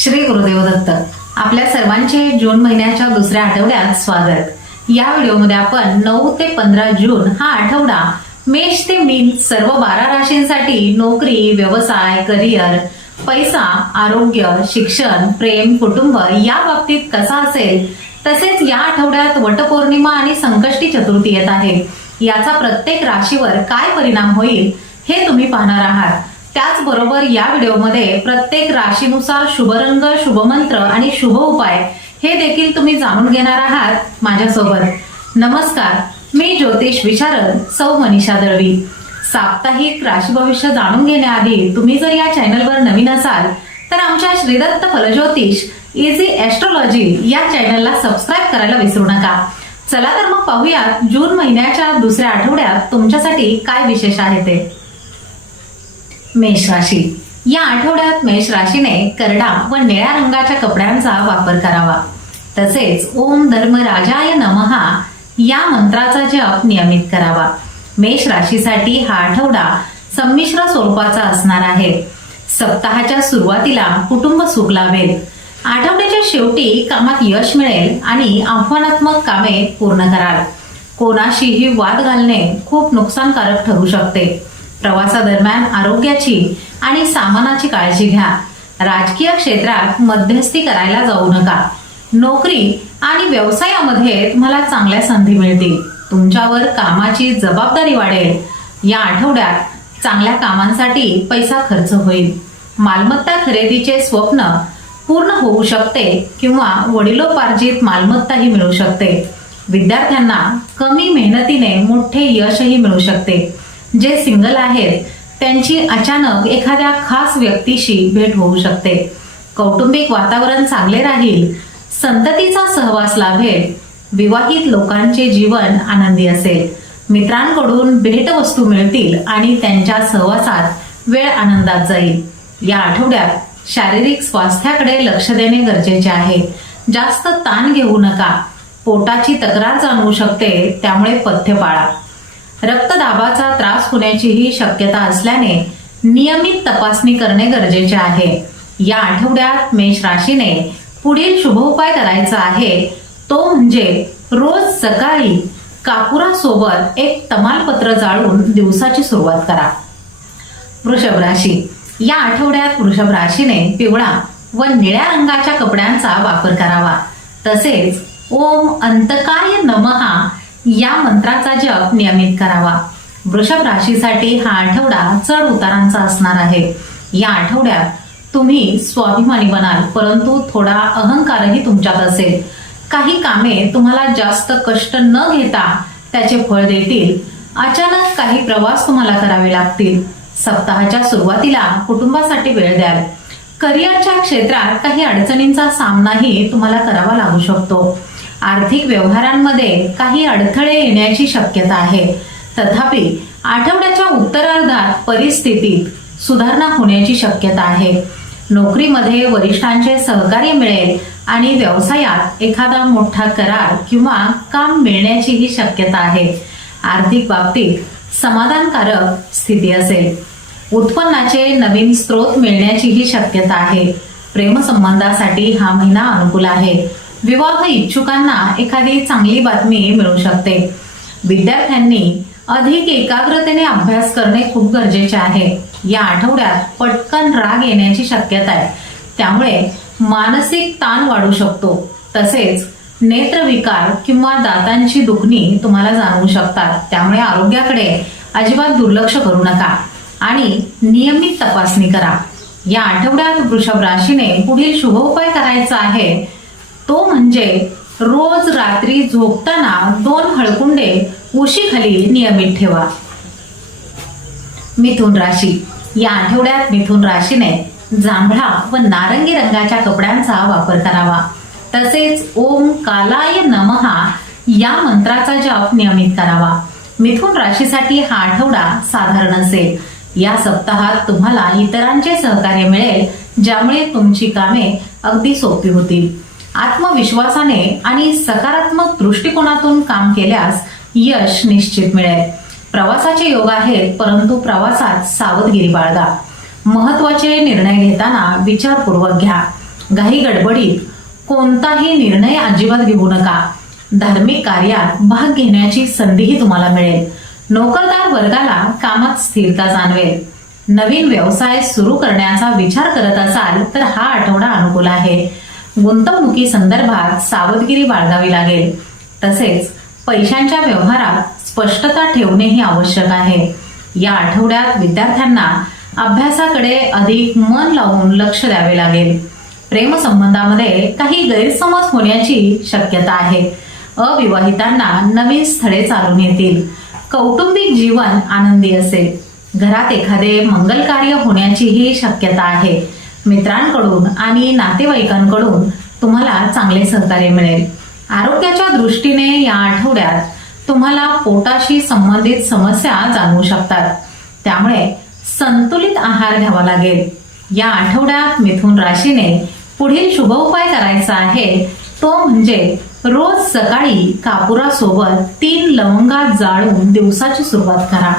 श्री गुरुदेव दत्त. आपल्या सर्वांचे जून महिन्याच्या दुसऱ्या आठवड्यात स्वागत. या व्हिडिओमध्ये आपण नऊ ते पंधरा जून हा आठवडा मेष ते मीन सर्व बारा राशींसाठी नोकरी व्यवसाय करिअर पैसा आरोग्य शिक्षण प्रेम कुटुंब या बाबतीत कसा असेल तसेच या आठवड्यात वटपौर्णिमा आणि संकष्टी चतुर्थी येत आहे. याचा प्रत्येक राशीवर काय परिणाम होईल हे तुम्ही पाहणार आहात. त्याचबरोबर या व्हिडिओमध्ये प्रत्येक राशीनुसार शुभरंग शुभमंत्र आणि शुभ उपाय हे देखील तुम्ही जाणून घेणार आहात माझ्यासोबत. नमस्कार मी ज्योतिष विशारद सौ मनीषा दळवी. साप्ताहिक राशी भविष्य जाणून घेण्याआधी तुम्ही जर या चॅनलवर नवीन असाल तर आमच्या श्रीदत्त फलज्योतिष इझी एस्ट्रॉलॉजी या चॅनलला सबस्क्राईब करायला विसरू नका. चला तर मग पाहूयात जून महिन्याच्या दुसऱ्या आठवड्यात तुमच्यासाठी काय विशेष आहे ते. मेष राशी. या आठवड्यात मेष राशीने करडा व निळ्या रंगाच्या कपड्यांचा वापर करावा. तसेच ओम धर्म राजाय नमहा या मंत्राचा जप नियमित करावा. मेष राशीसाठी हा आठवडा संमिश्र स्वरूपाचा असणार आहे. सप्ताहाच्या सुरुवातीला कुटुंब सुख लाभेल. आठवड्याच्या शेवटी कामात यश मिळेल आणि आव्हानात्मक कामे पूर्ण कराल. कोणाशीही वाद घालणे खूप नुकसानकारक ठरू शकते. प्रवासादरम्यान आरोग्याची आणि सामानाची काळजी घ्या. राजकीय क्षेत्रात मध्यस्थी करायला जाऊ नका. नोकरी आणि व्यवसायामध्ये तुम्हाला चांगल्या संधी मिळतील. तुमच्यावर कामाची जबाबदारी वाढेल. या आठवड्यात चांगल्या कामांसाठी पैसा खर्च होईल. मालमत्ता खरेदीचे स्वप्न पूर्ण होऊ शकते किंवा वडिलोपार्जित मालमत्ताही मिळू शकते. विद्यार्थ्यांना कमी मेहनतीने मोठे यशही मिळू शकते. जे सिंगल आहेत त्यांची अचानक एखाद्या खास व्यक्तीशी भेट होऊ शकते. कौटुंबिक वातावरण चांगले राहील संततीचा सहवास लाभेल विवाहित लोकांचे जीवन आनंदी असेल. मित्रांकडून भेटवस्तू मिळतील आणि त्यांच्या सहवासात वेळ आनंदात जाईल. या आठवड्यात शारीरिक स्वास्थ्याकडे लक्ष देणे गरजेचे आहे. जास्त ताण घेऊ नका. पोटाची तक्रार जाणवू शकते त्यामुळे पथ्य पाळा. रक्तदाबाचा त्रास होण्याचीही शक्यता असल्याने नियमित तपासणी करणे गरजेचे आहे. या आठवड्यात मेष राशीने पुढील शुभ उपाय करायचा आहे. तो म्हणजे रोज सकाळी कापुरासोबत एक तमालपत्र जाळून दिवसाची सुरुवात करा. वृषभ राशी. या आठवड्यात वृषभ राशीने पिवळा व निळ्या रंगाच्या कपड्यांचा वापर करावा. तसेच ओम अंतकाय नमहा या मंत्राचा जप नियमित करावा. वृषभ राशीसाठी हा आठवडा चढ उतारांचा असणार आहे. या आठवड्यात तुम्ही स्वाभिमानी बनाल परंतु थोडा अहंकारही तुमच्यात असेल. काही कामे तुम्हाला जास्त कष्ट न घेता त्याचे फळ देतील. अचानक काही प्रवास तुम्हाला करावे लागतील. सप्ताहाच्या सुरुवातीला कुटुंबासाठी वेळ द्याल. करिअरच्या क्षेत्रात काही अडचणींचा सामनाही तुम्हाला करावा लागू शकतो. आर्थिक व्यवहारांमध्ये काही अडथळे येण्याची शक्यता आहे. तथापि आठवड्याच्या उत्तरार्धात परिस्थितीत सुधारणा होण्याची शक्यता आहे. नोकरीमध्ये वरिष्ठांचे सहकार्य मिळेल आणि व्यवसायात एखादा मोठा करार किंवा काम मिळण्याचीही शक्यता आहे. आर्थिक बाबतीत समाधानकारक स्थिती असेल. उत्पन्नाचे नवीन स्रोत मिळण्याचीही शक्यता आहे. प्रेमसंबंधासाठी हा महिना अनुकूल आहे. विवाह इच्छुकांना एखादी चांगली बातमी मिळू शकते. विद्यार्थ्यांनी अधिक एकाग्रतेने अभ्यास करणे खूप गरजेचे आहे. या आठवड्यात पटकन राग येण्याची शक्यता आहे. त्यामुळे मानसिक ताण वाढू शकतो. तसेच नेत्रविकार किंवा दातांची दुखणी तुम्हाला जाणवू शकतात. त्यामुळे आरोग्याकडे अजिबात दुर्लक्ष करू नका आणि नियमित तपासणी करा. या आठवड्यात वृषभ राशीने पुढील शुभ उपाय करायचा आहे तो म्हणजे रोज रात्री झोपताना दोन हळकुंडे उशीखाली नियमित ठेवा. मिथुन राशी. या आठवड्यात मिथुन राशीने जांभळा व नारंगी रंगाच्या कपड्यांचा वापर करावा. तसेच ओम कालाय नमहा या मंत्राचा जप नियमित करावा. मिथुन राशीसाठी हा आठवडा साधारण असेल. या सप्ताहात तुम्हाला इतरांचे सहकार्य मिळेल ज्यामुळे तुमची कामे अगदी सोपी होतील. आत्मविश्वासाने आणि सकारात्मक दृष्टिकोनातून काम केल्यास यश निश्चित मिळेल. प्रवासाचे योग आहेत परंतु प्रवासात सावधगिरी बाळगा. महत्त्वाचे निर्णय घेताना विचारपूर्वक घ्या. घाई गडबडीत कोणताही निर्णय अजिबात घेऊ नका. धार्मिक कार्यात भाग घेण्याची संधीही तुम्हाला मिळेल. नोकरदार वर्गाला कामात स्थिरता जाणवेल. नवीन व्यवसाय सुरू करण्याचा विचार करत असाल तर हा आठवडा अनुकूल आहे. गुंतवणुकी संदर्भात सावधगिरी बाळगावी लागेल. तसेच पैशांच्या व्यवहारात स्पष्टता ठेवणेही आवश्यक आहे. या आठवड्यात विद्यार्थ्यांना अभ्यासाकडे अधिक मन लावून लक्ष द्यावे लागेल. प्रेमसंबंधामध्ये काही गैरसमज होण्याची शक्यता आहे. अविवाहितांना नवीन स्थळे चालून येतील. कौटुंबिक जीवन आनंदी असेल. घरात एखादे मंगल कार्य होण्याचीही शक्यता आहे. मित्रांकडून आणि नातेवाईकांकडून तुम्हाला चांगले सहकार्य मिळेल. आरोग्याच्या दृष्टीने या आठवड्यात तुम्हाला पोटाशी संबंधित समस्या जाणवू शकतात. त्यामुळे संतुलित आहार घ्यावा लागेल. या आठवड्यात मिथुन राशीने पुढील शुभ उपाय करायचा आहे. तो म्हणजे रोज सकाळी कापुरासोबत तीन लवंगा जाळून दिवसाची सुरुवात करा.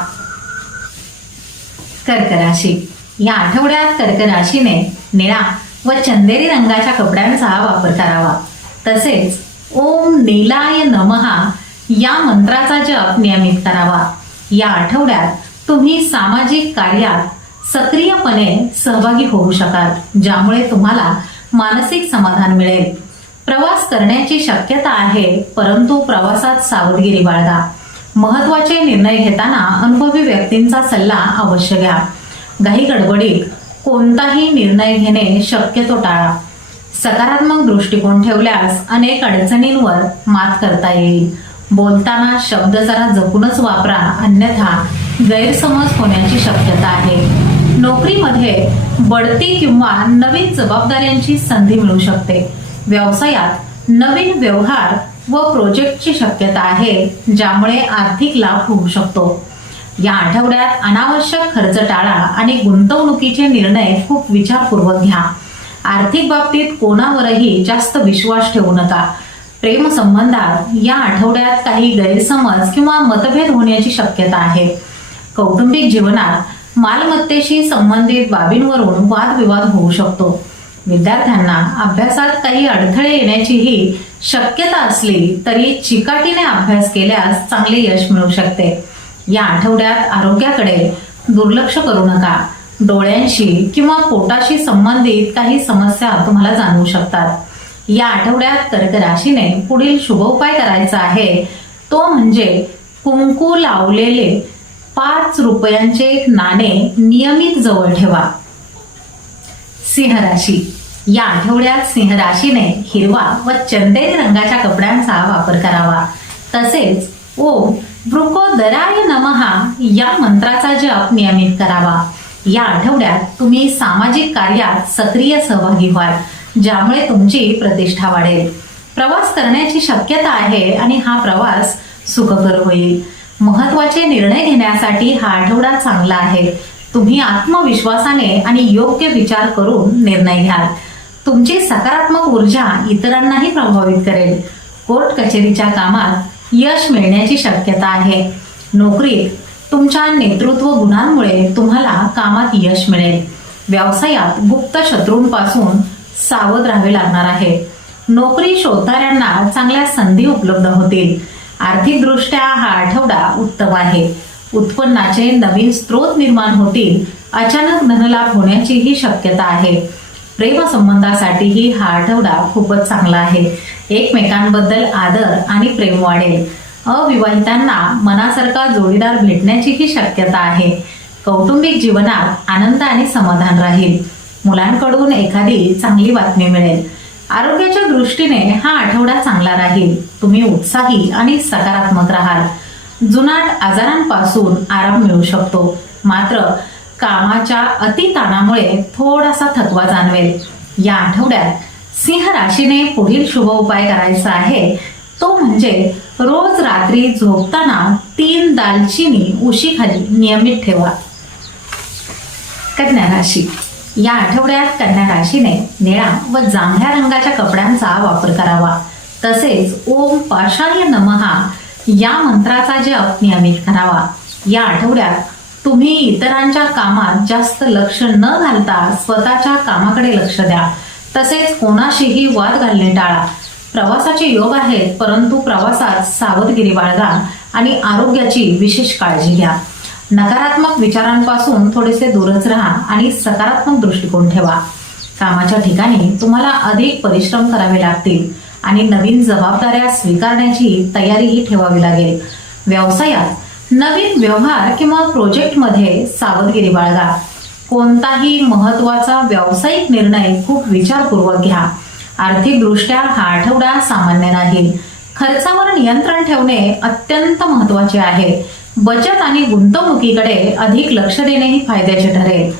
कर्क राशी. या आठवड्यात कर्क राशीने निळा व चंदेरी रंगाच्या कपड्यांचा वापर करावा. तसेच ओम नीलाय नमहा या मंत्राचा जप नियमित करावा. या आठवड्यात तुम्ही सामाजिक कार्यात सक्रियपणे सहभागी होऊ शकाल ज्यामुळे तुम्हाला मानसिक समाधान मिळेल. प्रवास करण्याची शक्यता आहे परंतु प्रवासात सावधगिरी बाळगा. महत्त्वाचे निर्णय घेताना अनुभवी व्यक्तींचा सल्ला अवश्य घ्या. घाई गडबडीत कोणताही निर्णय घेणे शक्यतो टाळा. सकारात्मक दृष्टिकोन ठेवल्यास अनेक अडचणींवर मात करता येईल. बोलताना शब्द जरा जपूनच वापरा अन्यथा गैरसमज होण्याची शक्यता आहे. नोकरीमध्ये बढती किंवा नवीन जबाबदाऱ्यांची संधी मिळू शकते. व्यवसायात नवीन व्यवहार व प्रोजेक्टची शक्यता आहे ज्यामुळे आर्थिक लाभ होऊ शकतो. या आठवड्यात अनावश्यक खर्च टाळा आणि गुंतवणुकीचे निर्णय खूप विचारपूर्वक घ्या. आर्थिक बाबतीत कोणावरही जास्त विश्वास ठेवू नका. प्रेम संबंधात या आठवड्यात काही गैरसमज किंवा मतभेद होण्याची शक्यता आहे. कौटुंबिक जीवनात मालमत्तेशी संबंधित बाबींवरून वादविवाद होऊ शकतो. विद्यार्थ्यांना अभ्यासात काही अडथळे येण्याचीही शक्यता असली तरी चिकाटीने अभ्यास केल्यास चांगले यश मिळू शकते. या आठवड्यात आरोग्याकडे दुर्लक्ष करू नका. डोळ्यांशी किंवा पोटाशी संबंधित काही समस्या तुम्हाला जाणवू शकतात. या आठवड्यात कर्क राशीने पुढील शुभ उपाय करायचा आहे. तो म्हणजे कुंकू लावलेले पाच रुपयांचे नाणे नियमित जवळ ठेवा. सिंह राशी. या आठवड्यात सिंह राशीने हिरवा व चंदेरी रंगाच्या कपड्यांचा वापर करावा. तसेच ओम वृकोदराय नमहा या मंत्राचा जप नियमित करावा. या आठवड्यात तुम्ही सामाजिक कार्यात सक्रिय सहभागी व्हाल ज्यामुळे तुमची प्रतिष्ठा वाढेल. प्रवास करण्याची शक्यता आहे आणि हा प्रवास सुखकर होईल. महत्त्वाचे निर्णय घेण्यासाठी हा आठवडा चांगला आहे. तुम्ही आत्मविश्वासाने आणि योग्य विचार करून निर्णय घ्याल. तुमची सकारात्मक ऊर्जा इतरांनाही प्रभावित करेल. कोर्ट कचेरीच्या कामात यश मिळण्याची शक्यता आहे. नोकरीत तुमच्या नेतृत्व गुणांमुळे तुम्हाला कामात यश मिळेल. व्यवसायात गुप्त शत्रूंपासून सावध राहावे लागणार आहे. नोकरी शोधणाऱ्यांना चांगल्या संधी उपलब्ध होतील. आर्थिकदृष्ट्या हा आठवडा उत्तम आहे. उत्पन्नाचे नवीन स्रोत निर्माण होतील. अचानक धनलाभ होण्याचीही शक्यता आहे. प्रेमसंबंधासाठीही हा आठवडा खूपच चांगला आहे. एकमेकांबद्दल आदर आणि प्रेम वाढेल. अविवाहितांना मनासारखा जोडीदार भेटण्याचीही शक्यता आहे. कौटुंबिक जीवनात आनंद आणि समाधान राहील. मुलांकडून एखादी चांगली बातमी मिळेल. आरोग्याच्या दृष्टीने हा आठवडा चांगला राहील. तुम्ही उत्साही आणि सकारात्मक राहाल. जुनाट आजारांपासून आराम मिळू शकतो. मात्र कामाच्या अतिताणामुळे थोडासा थकवा जाणवेल. या आठवड्यात सिंह राशीने पुढील शुभ उपाय करायचा आहे. तो म्हणजे रोज रात्री झोपताना तीन दालचिनी उशीखाली नियमित ठेवा. कन्या राशी. या आठवड्यात कन्या राशीने निळा व जांभळ्या रंगाच्या कपड्यांचा वापर करावा. तसेच ओम पाषाय नमहा या मंत्राचा जप नियमित करावा. या आठवड्यात तुम्ही इतरांच्या कामात जास्त लक्ष न घालता स्वतःच्या कामाकडे लक्ष द्या. तसेच कोणाशीही वाद घालणे टाळा. प्रवासाचे योग आहेत परंतु प्रवासात सावधगिरी बाळगा आणि आरोग्याची विशेष काळजी घ्या. नकारात्मक विचारांपासून थोडेसे दूरच राहा आणि सकारात्मक दृष्टिकोन ठेवा. कामाच्या ठिकाणी तुम्हाला अधिक परिश्रम करावे लागतील आणि नवीन जबाबदाऱ्या स्वीकारण्याची तयारीही ठेवावी लागेल. व्यवसायात नवीन व्यवहार किंवा प्रोजेक्टमध्ये सावधगिरी बाळगा. कोणताही महत्त्वाचा व्यावसायिक निर्णय खूप विचारपूर्वक घ्या. आर्थिकदृष्ट्या हा आठवडा सामान्य राहील खर्चावर नियंत्रण ठेवणे अत्यंत महत्त्वाचे आहे. बचत आणि गुंतवणुकीकडे अधिक लक्ष देणेही फायद्याचे ठरेल.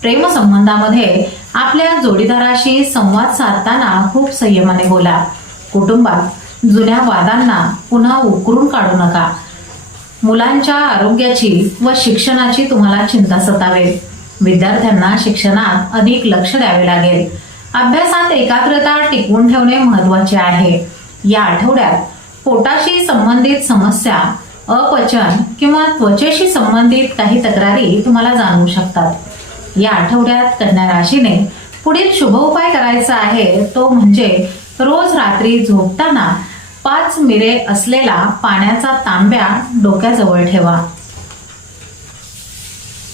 प्रेमसंबंधामध्ये आपल्या जोडीदाराशी संवाद साधताना खूप संयमाने बोला. कुटुंबात जुन्या वादांना पुन्हा उकरून काढू नका. मुलांच्या आरोग्याची व शिक्षणाची तुम्हाला चिंता सतावेल. विद्यार्थ्यांना शिक्षणात अधिक लक्ष द्यावे लागेल. अभ्यासात एकाग्रता टिकवून ठेवणे महत्त्वाचे आहे. या आठवड्यात पोटाशी संबंधित समस्या अपचन किंवा त्वचेशी संबंधित काही तक्रारी तुम्हाला जाणवू शकतात. या आठवड्यात कन्या राशीने पुढील शुभ उपाय करायचा आहे तो म्हणजे रोज रात्री झोपताना पाच मिरे असलेला पाण्याचा तांब्या डोक्याजवळ ठेवा.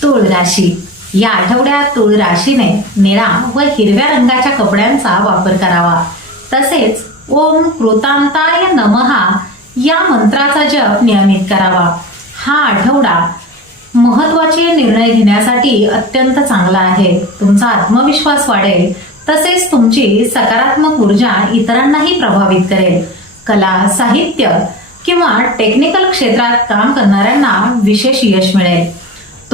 तुळ राशी या आठवड्यात तुळ राशीने निळा व हिरव्या रंगाच्या कपड्यांचा वापर करावा. तसेच ओम कृतांताय नमहा या मंत्राचा जप नियमित करावा. हा आठवडा महत्त्वाचे निर्णय घेण्यासाठी अत्यंत चांगला आहे. तुमचा आत्मविश्वास वाढेल. तसेच तुमची सकारात्मक ऊर्जा इतरांनाही प्रभावित करेल. कला साहित्य किंवा टेक्निकल क्षेत्रात काम करणाऱ्यांना विशेष यश मिळेल.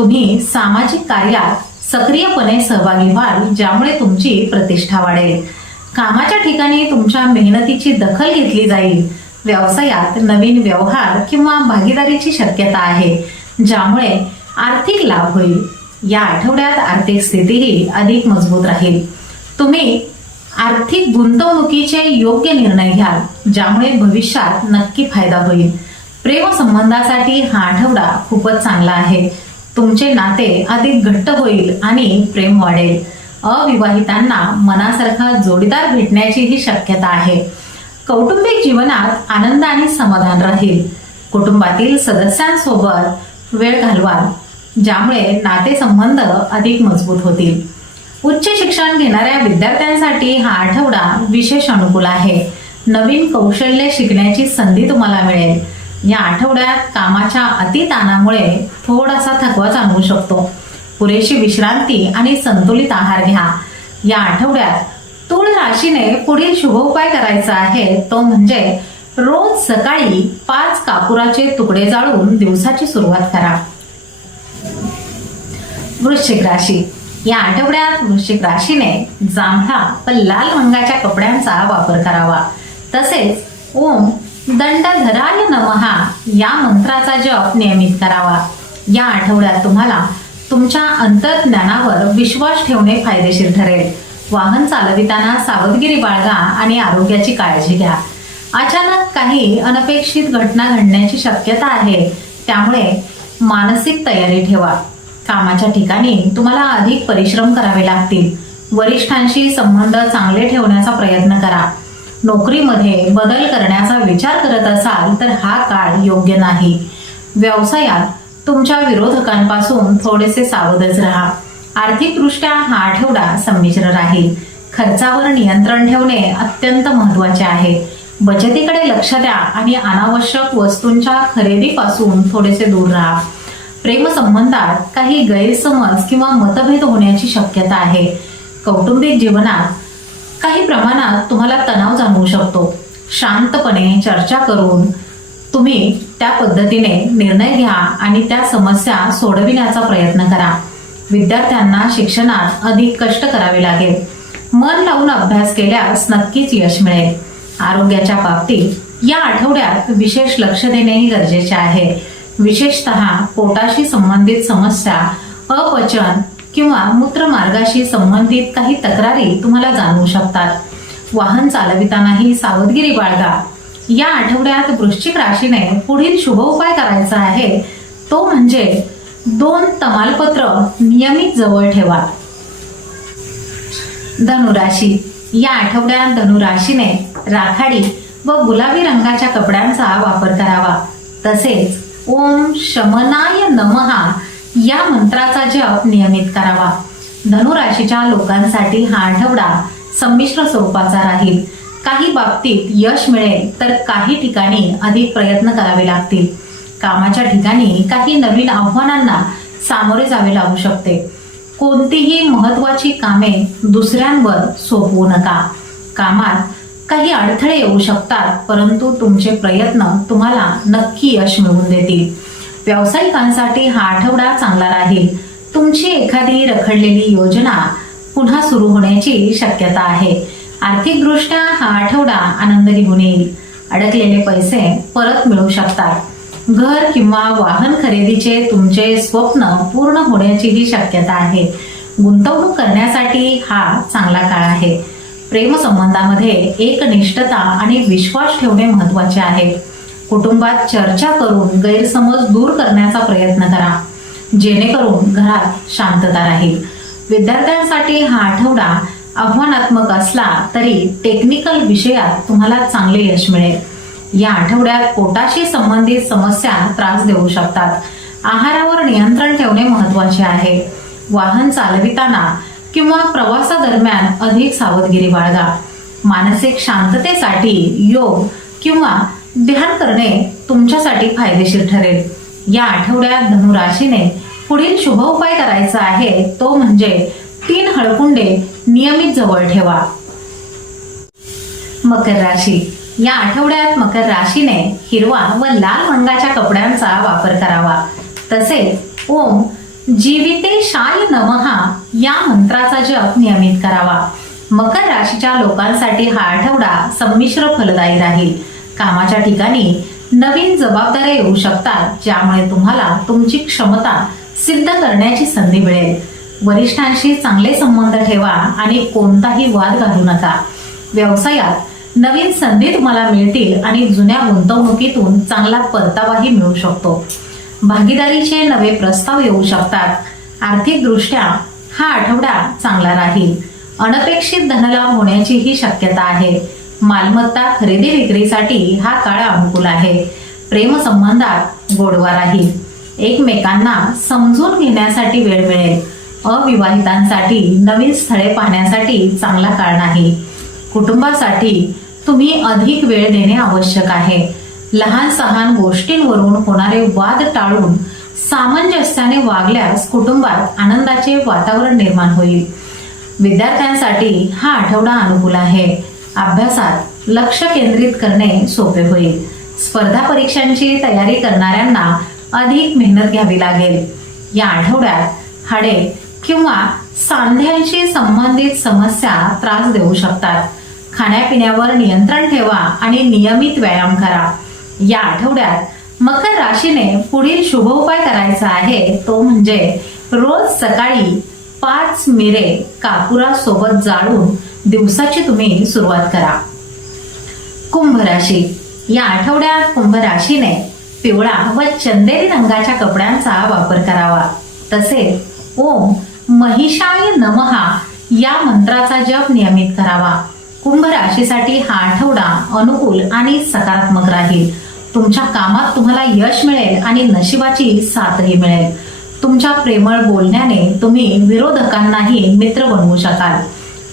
तुम्ही सामाजिक कार्यात सक्रियपणे सहभागी व्हाल ज्यामुळे तुमची प्रतिष्ठा वाढेल. कामाच्या ठिकाणी तुमच्या मेहनतीची दखल घेतली जाईल. व्यवसायात नवीन व्यवहार किंवा भागीदारीची शक्यता आहे ज्यामुळे आर्थिक लाभ होईल. या आठवड्यात आर्थिक स्थितीही अधिक मजबूत राहील. तुम्ही आर्थिक गुंतवणुकीचे योग्य निर्णय घ्याल ज्यामुळे भविष्यात नक्की फायदा होईल. प्रेम संबंधासाठी हा आठवडा खूपच चांगला आहे. तुमचे नाते अधिक घट्ट होईल आणि प्रेम वाढेल. अविवाहितांना मनासारखा जोडीदार भेटण्याची ही शक्यता आहे. कौटुंबिक जीवनात आनंद आणि समाधान राहील. कुटुंबातील सदस्यांसोबत वेळ घालवाल ज्यामुळे नातेसंबंध अधिक मजबूत होतील. उच्च शिक्षण घेणाऱ्या विद्यार्थ्यांसाठी हा आठवडा विशेष अनुकूल आहे. नवीन कौशल्य शिकण्याची संधी तुम्हाला मिळेल. या आठवड्यात कामाच्या अतिताणामुळे थोडासा थकवा जाणवू शकतो. पुरेशी विश्रांती आणि संतुलित आहार घ्या. या आठवड्यात तुळ राशीने पुढील शुभ उपाय करायचा आहे तो म्हणजे रोज सकाळी पाच कापुराचे तुकडे जाळून दिवसाची सुरुवात करा. वृश्चिक राशी. या आठवड्यात वृश्चिक राशीने जांभळा व लाल रंगाच्या कपड्यांचा वापर करावा. तसेच ओम दंडधराय नमहा या मंत्राचा जप नियमित करावा. या आठवड्यात तुम्हाला तुमच्या अंतर्ज्ञानावर विश्वास ठेवणे फायदेशीर ठरेल. वाहन चालविताना सावधगिरी बाळगा आणि आरोग्याची काळजी घ्या. अचानक काही अनपेक्षित घटना घडण्याची शक्यता आहे. त्यामुळे मानसिक तयारी ठेवा. कामाच्या ठिकाणी तुम्हाला अधिक परिश्रम करावे लागतील. वरिष्ठांशी संबंध चांगले ठेवण्याचा प्रयत्न करा. नोकरीमध्ये बदल करण्याचा विचार करत असाल तर हा काळ योग्य नाही. व्यवसायात तुमच्या विरोधकांपासून थोडेसे सावधच राहा. आर्थिकदृष्ट्या हा आठवडा संमिश्र राहील. खर्चावर नियंत्रण ठेवणे अत्यंत महत्त्वाचे आहे. बचतीकडे लक्ष द्या आणि अनावश्यक वस्तूंच्या खरेदीपासून थोडेसे दूर राहा. प्रेमसंबंधात काही गैरसमज किंवा मतभेद होण्याची शक्यता आहे. कौटुंबिक जीवनात काही प्रमाणात तुम्हाला तणाव जाणवू शकतो. शांतपणे चर्चा करून तुम्ही त्या पद्धतीने निर्णय घ्या आणि त्या समस्या सोडविण्याचा प्रयत्न करा. विद्यार्थ्यांना शिक्षणात अधिक कष्ट करावे लागेल. मन लावून अभ्यास केल्यास नक्कीच यश मिळेल. आरोग्याच्या बाबतीत या आठवड्यात विशेष लक्ष देणेही गरजेचे आहे. विशेषतः पोटाशी संबंधित समस्या अपचन किंवा मूत्रमार्गाशी संबंधित काही तक्रारी तुम्हाला जाणवू शकतात. वाहन चालवितानाही सावधगिरी बाळगा. या आठवड्यात वृश्चिक राशीने पुढील शुभ उपाय करायचा आहे. तो म्हणजे दोन तमालपत्र नियमित जवळ ठेवा. धनुराशी. या आठवड्यात धनुराशीने राखाडी व गुलाबी रंगाच्या कपड्यांचा वापर करावा. तसेच ओम शमनाय नमहा या मंत्राचा जप नियमित करावा. धनुराशीच्या लोकांसाठी हा आठवडा संमिश्र स्वरूपाचा राहील. काही बाबतीत यश मिळेल तर काही ठिकाणी अधिक प्रयत्न करावे लागतील. कामाच्या ठिकाणी काही नवीन आव्हानांना सामोरे जावे लागू शकते. कोणतीही महत्वाची कामे दुसऱ्यांवर सोपवू नका. कामात काही अडथळे येऊ शकतात परंतु तुमचे प्रयत्न तुम्हाला नक्की यश मिळवून देतील. व्यावसायिकांसाठी हा आठवडा चांगला राहील. तुमची एखादी रखडलेली योजना पुन्हा सुरू होण्याची शक्यता आहे. आर्थिकदृष्ट्या हा आठवडा आनंद घेऊन येईल. अडकलेले पैसे परत मिळू शकतात. घर किंवा वाहन खरेदीचे तुमचे स्वप्न पूर्ण होण्याचीही शक्यता आहे. गुंतवणूक करण्यासाठी हा चांगला काळ आहे. प्रेमसंबंधामध्ये एकनिष्ठता आणि विश्वास ठेवणे महत्त्वाचे आहे. कुटुंबात चर्चा करून गैरसमज दूर करण्याचा प्रयत्न करा. जेणेकरून घरात शांतता राहील. विद्यार्थ्यांसाठी हा आठवडा आव्हानात्मक असला तरी टेक्निकल विषयात तुम्हाला चांगले यश मिळेल. या आठवड्यात पोटाशी संबंधित समस्या त्रास देऊ शकतात. आहारावर नियंत्रण ठेवणे महत्त्वाचे आहे. वाहन चालविताना किंवा प्रवासादरम्यान अधिक सावधगिरी बाळगा. मानसिक शांततेसाठी योग किंवा ध्यान करणे तुमच्यासाठी फायदेशीर ठरेल. या आठवड्यात धनुराशीने पुढील शुभ उपाय करायचा आहे तो म्हणजे तीन हळकुंडे नियमित जवळ ठेवा. मकर राशी. या आठवड्यात मकर राशीने हिरवा व लाल रंगाच्या कपड्यांचा वापर करावा. तसेच ओम जीविते शाय नमहा या मंत्राचा जप नियमित करावा. मकर राशीच्या लोकांसाठी हा आठवडा संमिश्र फलदायी राहील. कामाच्या ठिकाणी नवीन जबाबदाऱ्या येऊ शकतात ज्यामुळे तुम्हाला तुमची क्षमता सिद्ध करण्याची संधी मिळेल. वरिष्ठांशी चांगले संबंध ठेवा आणि कोणताही वाद घालू नका. व्यवसायात नवीन संधी तुम्हाला मिळतील आणि जुन्या गुंतवणुकीतून चांगला परतावाही मिळू शकतो. भागीदारीचे नवे प्रस्ताव येऊ शकतात. आर्थिकदृष्ट्या हा आठवडा चांगला राहील. अनपेक्षित धनलाभ होण्याचीही शक्यता आहे. मालमत्ता खरेदी विक्रीसाठी हा काळ अनुकूल आहे. प्रेमसंबंधात गोडवा राहील. एकमेकांना समजून घेण्यासाठी वेळ मिळेल. अविवाहितांसाठी नवीन स्थळे पाहण्यासाठी चांगला काळ नाही. कुटुंबासाठी तुम्ही अधिक वेळ देणे आवश्यक आहे. लहान सहान गोष्टींवरून होणारे वाद टाळून सामंजस्याने वागल्यास कुटुंबात आनंदाचे वातावरण निर्माण होईल. विद्यार्थ्यांसाठी हा आठवडा अनुकूल आहे. अभ्यासात लक्ष केंद्रित करणे सोपे होईल. स्पर्धा परीक्षांची तयारी करणाऱ्यांना अधिक मेहनत घ्यावी लागेल. या आठवड्यात हाडे किंवा सांध्यांशी संबंधित समस्या त्रास देऊ शकतात. खाण्यापिण्यावर नियंत्रण ठेवा आणि नियमित व्यायाम करा. या आठवड्यात मकर राशीने पुढील शुभ उपाय करायचा आहे तो म्हणजे रोज सकाळी पाच मिरे कापुरासोबत जाळून दिवसाची तुम्ही सुरुवात करा. कुंभ राशी. या आठवड्यात कुंभ राशीने पिवळा व चंदेरी रंगाच्या कपड्यांचा वापर करावा. तसेच ओम महिषाय नमहा या मंत्राचा जप नियमित करावा. कुंभ राशीसाठी हा आठवडा अनुकूल आणि सकारात्मक राहील. तुमच्या कामात तुम्हाला यश मिळेल आणि नशिबाची साथही मिळेल. तुमच्या प्रेमळ बोलण्याने तुम्ही विरोधकांनाही मित्र बनवू शकाल.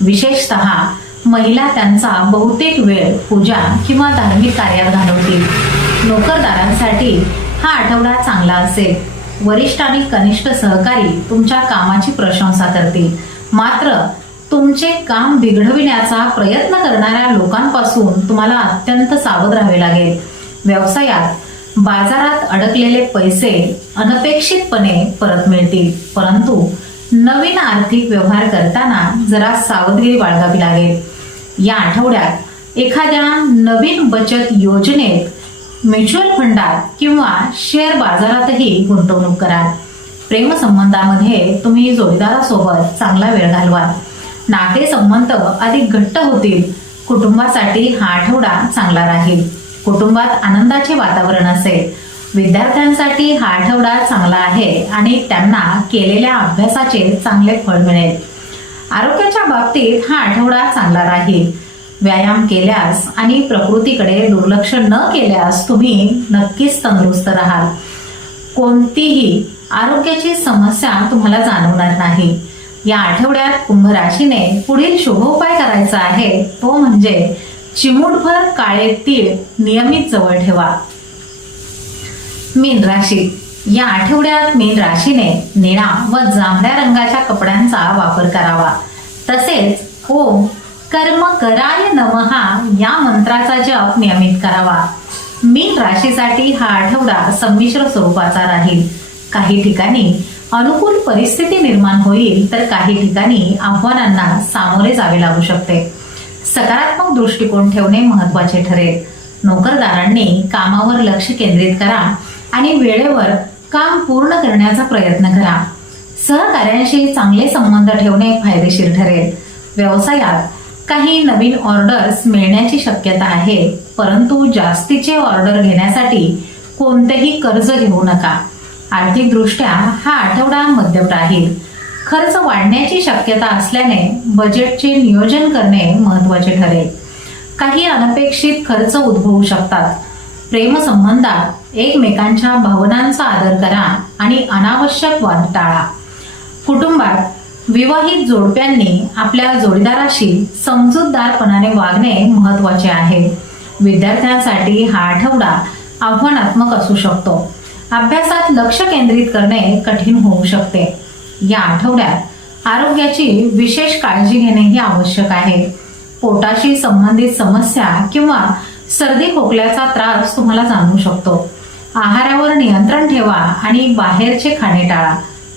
विशेषतः महिला त्यांचा बहुतेक वेळ पूजा किंवा धार्मिक कार्यात घालवतील. नोकरदारांसाठी हा आठवडा चांगला असेल. वरिष्ठ आणि कनिष्ठ सहकारी तुमच्या कामाची प्रशंसा करतील. मात्र तुमचे काम बिघडविण्याचा प्रयत्न करणाऱ्या लोकांपासून तुम्हाला अत्यंत सावध राहावे लागेल. व्यवसायात बाजारात अडकलेले पैसे अनपेक्षितपणे परत मिळतील. परंतु नवीन आर्थिक व्यवहार करताना जरा सावधगिरी बाळगावी लागेल. या आठवड्यात एखाद्या नवीन बचत योजनेत म्युच्युअल फंडात किंवा शेअर बाजारातही गुंतवणूक कराल प्रेमसंबंधामध्ये तुम्ही जोडीदारासोबत चांगला वेळ घालवाल नातेसंबंध अधिक घट्ट होतील. कुटुंबासाठी हा आठवडा चांगला राहील. कुटुंबात आनंदाचे वातावरण असेल. विद्यार्थ्यांसाठी हा आठवडा चांगला आहे आणि त्यांना केलेल्या अभ्यासाचे चांगले फळ मिळेल. आरोग्याच्या बाबतीत हा आठवडा चांगला राहील. व्यायाम केल्यास आणि प्रकृतीकडे दुर्लक्ष न केल्यास तुम्ही नक्कीच तंदुरुस्त राहाल. कोणतीही आरोग्याची समस्या तुम्हाला जाणवणार नाही. या आठवड्यात कुंभ राशीने पुढील शुभ उपाय करायचा आहे. तो म्हणजे चिमूटभर काळे तीळ नियमित जवळ ठेवा. मीन राशी. या आठवड्यात मीन राशीने निळा व जांभळ्या रंगाच्या कपड्यांचा वापर करावा. तसेच ओम कर्म कराय नमहा या मंत्राचा जप नियमित करावा. मीन राशीसाठी हा आठवडा संमिश्र स्वरूपाचा राहील. काही ठिकाणी अनुकूल परिस्थिती निर्माण होईल तर काही ठिकाणी आव्हानांना सामोरे जावे लागू शकते. सकारात्मक दृष्टिकोन ठेवणे महत्त्वाचे ठरेल. नोकरदारांनी कामावर लक्ष केंद्रित करा आणि वेळेवर काम पूर्ण करण्याचा प्रयत्न करा. सहकार्यांशी चांगले संबंध ठेवणे फायदेशीर ठरेल. व्यवसायात काही नवीन ऑर्डर्स मिळण्याची शक्यता आहे परंतु जास्तीचे ऑर्डर घेण्यासाठी कोणतेही कर्ज घेऊ नका. आर्थिकदृष्ट्या हा आठवडा मध्यम राहील. खर्च वाढण्याची शक्यता असल्याने बजेटचे नियोजन करणे महत्त्वाचे ठरेल. काही अनपेक्षित खर्च उद्भवू शकतात. प्रेमसंबंधात एकमेकांच्या भावनांचा आदर करा आणि अनावश्यक वाद टाळा. कुटुंबात विवाहित जोडप्यांनी आपल्या जोडीदाराशी समजूतदारपणाने वागणे महत्त्वाचे आहे. विद्यार्थ्यांसाठी हा आठवडा आव्हानात्मक असू शकतो. अभ्यासात लक्ष केंद्रित करणे कठीण होऊ शकते. या आठवड्यात आरोग्याची विशेष काळजी घेणेही आवश्यक आहे. पोटाशी संबंधित समस्या किंवा सर्दी खोकल्याचा त्रास तुम्हाला जाणवू शकतो. आहारावर नियंत्रण ठेवा आणि बाहेरचे खाणे टाळा.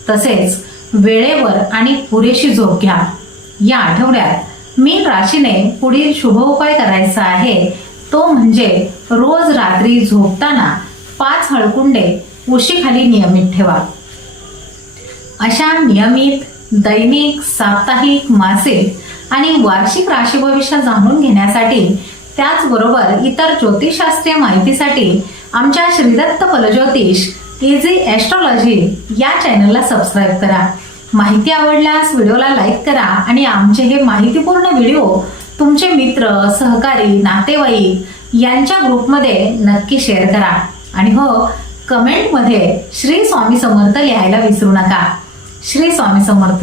तसेच वेळेवर आणि पुरेशी झोप घ्या. या आठवड्यात मीन राशीने पुढील शुभ उपाय करायचा आहे. तो म्हणजे रोज रात्री झोपताना पाच हळकुंडे उशीखाली नियमित ठेवा. अशा नियमित दैनिक साप्ताहिक मासिक आणि वार्षिक राशी भविष्य जाणून घेण्यासाठी त्याचबरोबर इतर ज्योतिषशास्त्रीय माहितीसाठी आमच्या श्रीदत्त फलज्योतिष इझी ॲस्ट्रॉलॉजी या चॅनलला सबस्क्राईब करा. माहिती आवडल्यास व्हिडिओला लाईक करा आणि आमचे हे माहितीपूर्ण व्हिडिओ तुमचे मित्र सहकारी नातेवाईक यांच्या ग्रुपमध्ये नक्की शेअर करा. आणि हो कमेंटमध्ये श्री स्वामी समर्थ लिहायला विसरू नका. श्री स्वामी समर्थ.